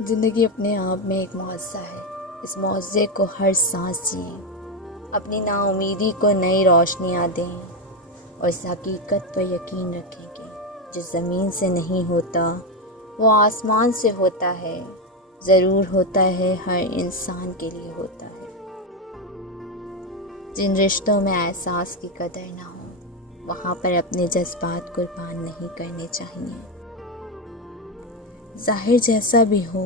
زندگی اپنے آپ میں ایک معجزہ ہے۔ اس معجزے کو ہر سانس جئیں، اپنی نا امیدی کو نئی روشنیاں دیں اور اس حقیقت پر یقین رکھیں کہ جو زمین سے نہیں ہوتا وہ آسمان سے ہوتا ہے، ضرور ہوتا ہے، ہر انسان کے لیے ہوتا ہے۔ جن رشتوں میں احساس کی قدر نہ ہو وہاں پر اپنے جذبات قربان نہیں کرنے چاہیے۔ ظاہر جیسا بھی ہو،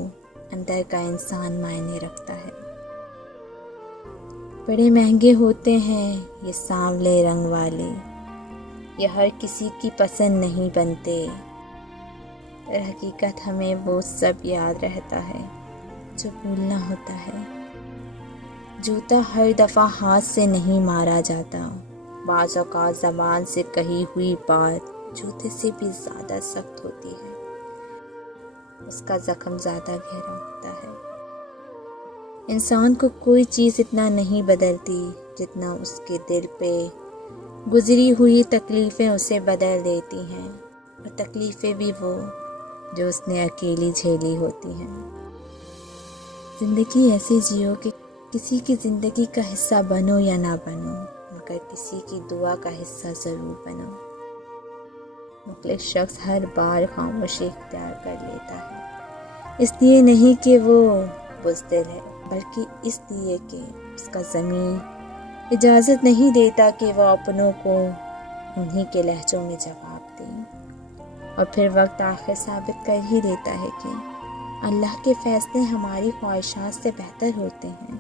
اندر کا انسان معنی رکھتا ہے۔ بڑے مہنگے ہوتے ہیں یہ سانولے رنگ والے، یہ ہر کسی کی پسند نہیں بنتے، در حقیقت ہمیں وہ سب یاد رہتا ہے جو بھولنا ہوتا ہے۔ جوتا ہر دفعہ ہاتھ سے نہیں مارا جاتا، بعض اوقات زبان سے کہی ہوئی بات جوتے سے بھی زیادہ سخت ہوتی ہے، اس کا زخم زیادہ گہرا ہوتا ہے۔ انسان کو کوئی چیز اتنا نہیں بدلتی جتنا اس کے دل پہ گزری ہوئی تکلیفیں اسے بدل دیتی ہیں، اور تکلیفیں بھی وہ جو اس نے اکیلی جھیلی ہوتی ہیں۔ زندگی ایسے جیو کہ کسی کی زندگی کا حصہ بنو یا نہ بنو، مگر کسی کی دعا کا حصہ ضرور بنو۔ مخلص شخص ہر بار خاموشی اختیار کر لیتا ہے، اس لیے نہیں کہ وہ بزدل ہے، بلکہ اس لیے کہ اس کا ضمیر اجازت نہیں دیتا کہ وہ اپنوں کو انہی کے لہجوں میں جواب دے۔ اور پھر وقت آخر ثابت کر ہی دیتا ہے کہ اللہ کے فیصلے ہماری خواہشات سے بہتر ہوتے ہیں۔